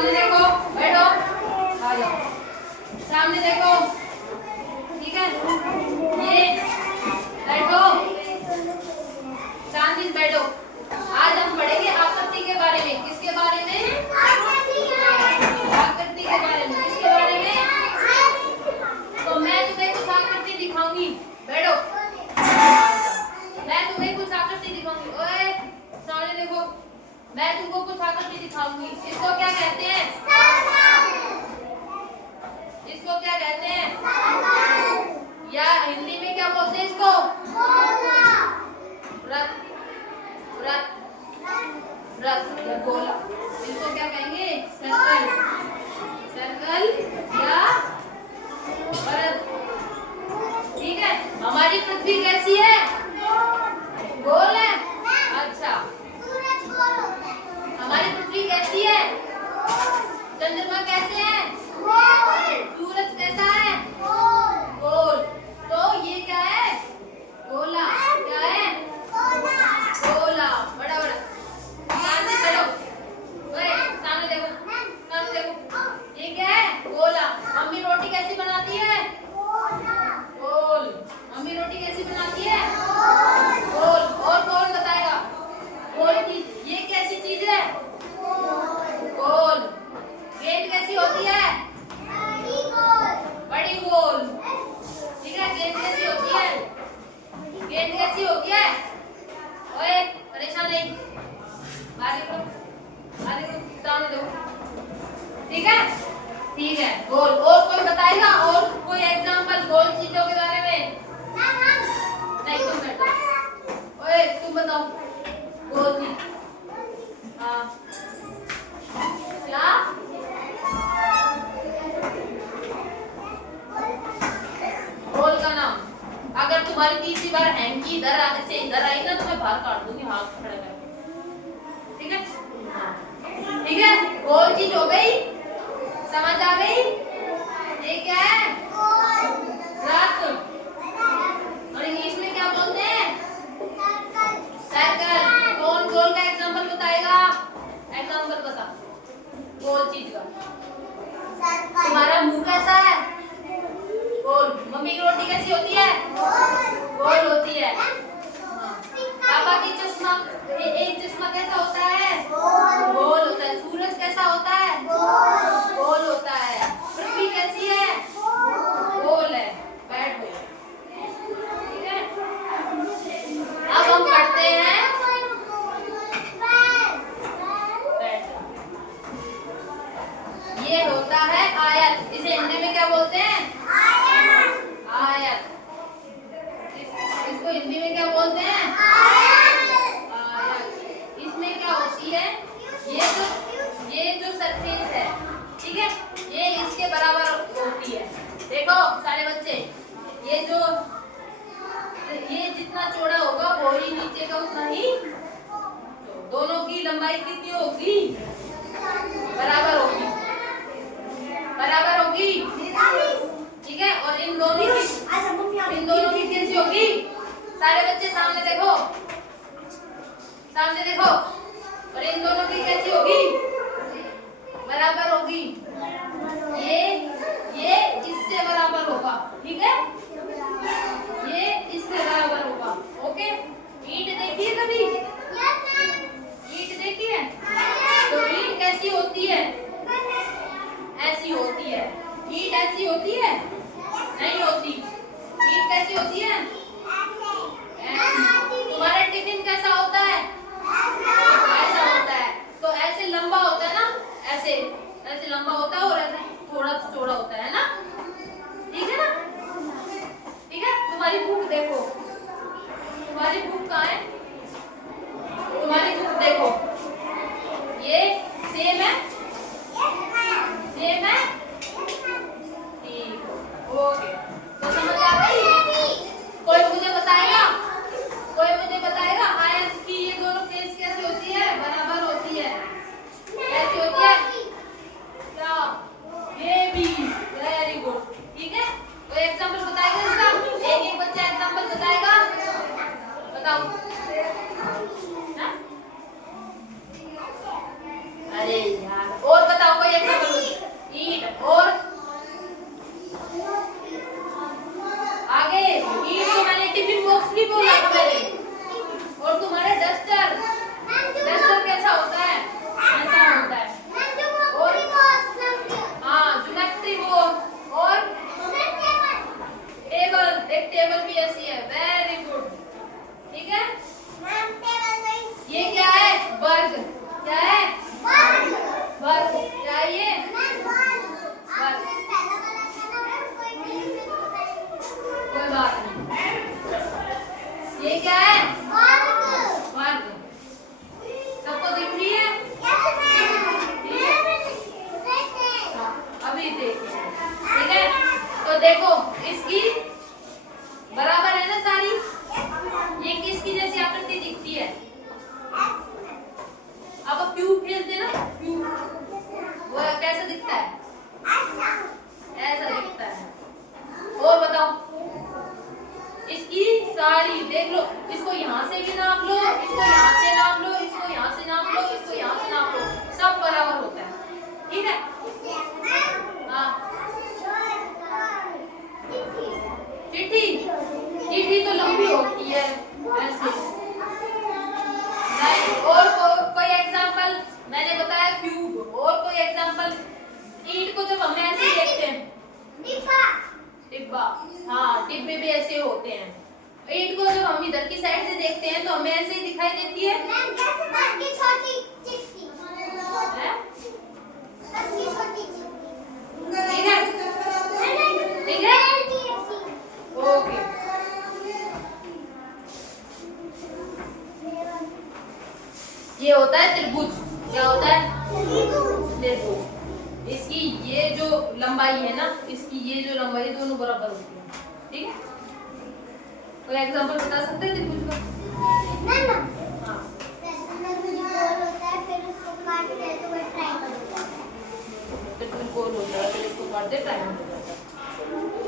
सामने देखो, बैठो, आ जाओ, सामने देखो, ठीक है, ये बैठो, शांति से बैठो। आज हम पढ़ेंगे आकृति के बारे में। किसके बारे में? आकृति के बारे में। किसके बारे में? तो मैं तुम्हें कुछ आकृति दिखाऊंगी, बैठो, मैं तुम्हें कुछ आकृति दिखाऊंगी। ओए सामने देखो, मैं तुमको कुछ आकृति दिखाऊंगी। इसको क्या कहते हैं? इसको क्या कहते हैं? या हिंदी में क्या बोलते हैं इसको? वृत्त, वृत्त, वृत्त या गोला। इसको क्या कहेंगे? सर्कल, सर्कल या वृत्त। ठीक है। हमारी पृथ्वी कैसी है? गोल है। अच्छा, हमारी पृथ्वी कैसी है? चंद्रमा कैसे है? सूरज कैसा है? गोल। तो ये क्या है? गोला। क्या है? गोला, बड़ा बड़ा। सामने चलो, सामने देखो, सामने देखो, ये क्या है? गोला। मम्मी रोटी कैसी बनाती है? गोल। मम्मी रोटी कैसी बनाती है? गोल। और कौन बताएगा? गोल चीज, ये कैसी चीज है? गोल। गेंद कैसी होती है? बड़ी गोल। ठीक है, गेंद कैसी होती है? गेंद कैसी होती है? ओए परेशान नहीं, आगे करो, आगे करो, सामने देखो। ठीक है, ठीक है, गोल। और कोई बताएगा? और कोई एग्जांपल गोल चीजों के बारे में? नहीं, तुम बैठो। ओए तुम बताओ, गोल चीज। हाँ, क्या? गोल का नाम। अगर तुम्हारी तीसरी बार हैंकी इधर से इधर आई ना तो मैं बाहर काट दूंगी, हाथ खड़ा करके। ठीक है, ठीक है, गोल चीज हो गई, समझ आ गई? ये क्या है? वृत्त। और इंग्लिश में क्या बोलते हैं? सर्कल। कौन गोल का एग्जांपल बताएगा? एग्जांपल बता गोल चीज का। तुम्हारा मुंह कैसा है? गोल। मम्मी की रोटी कैसी होती है? गोल होती है। पापा की चश्मा, एक चश्मा कैसा होता है? गोल होता है। सूरज कैसा होता है? गोल होता है। पृथ्वी कैसी है? गोल है। बैठ गए। ठीक है, अब हम पढ़ते हैं। ये होता है आयत। इसे हिंदी में क्या बोलते हैं? आयत। इसको हिंदी में क्या बोलते हैं? आयत। इसमें क्या होती है? ये जो सरफेस है, ठीक है, ये इसके बराबर होती है। देखो सारे बच्चे, ये जितना चौड़ा होगा वो ही नीचे का उतना ही। दोनों की लंबाई कितनी होगी? बराबर होगी, बराबर होगी। ठीक है, और इन दोनों की कैसी होगी? सारे बच्चे सामने देखो, सामने देखो, और इन दोनों की कैसी होगी? बराबर होगी। ये इससे बराबर होगा, ठीक है, ये इससे बराबर होगा। ओके, ईंट देखी है कभी? ईंट देखी है? तो ईंट कैसी होती है? ऐसी होती है। ईंट ऐसी होती है? नहीं होती। ईंट कैसी होती है? तुम्हारा टिफिन कैसा होता है? ऐसा होता है। तो ऐसे लंबा होता है ना, ऐसे ऐसे लंबा होता है और ऐसे थोड़ा चौड़ा होता है ना, ठीक है ना? ठीक है, तुम्हारी बुक देखो, तुम्हारी बुक कहाँ है? तुम्हारी बुक देखो, ये सेम है, सेम है, ठीक, ओके। तो समझ आ गई? कोई मुझे बताएगा? कोई मुझे बताएगा आयत की ये दोनों फेस कैसी होती है? बराबर होती है। कैसी होती है? क्या? ये भी, वेरी गुड। ठीक है, कोई एग्जांपल बताएगा इसका? एक बच्चा एग्जांपल बताएगा, बताओ। अरे यार ईंट को जब हम ऐसे देखते हैं, डिब्बा, हाँ डिब्बे भी ऐसे होते हैं। ईंट को जब हम इधर की साइड से देखते हैं तो हमें ऐसे ही दिखाई देती है। ठीक है, ठीक है, ओके। ये होता है त्रिभुज। क्या होता है? त्रिभुज। इसकी ये जो लंबाई है ना, इसकी ये जो लंबाई दोनों बराबर होती है। ठीक है, कोई एग्जांपल बता सकते हैं त्रिभुज का? हाँ, त्रिभुज गोल होता है, फिर इसको काटते ट्रायंगल हो जाता है।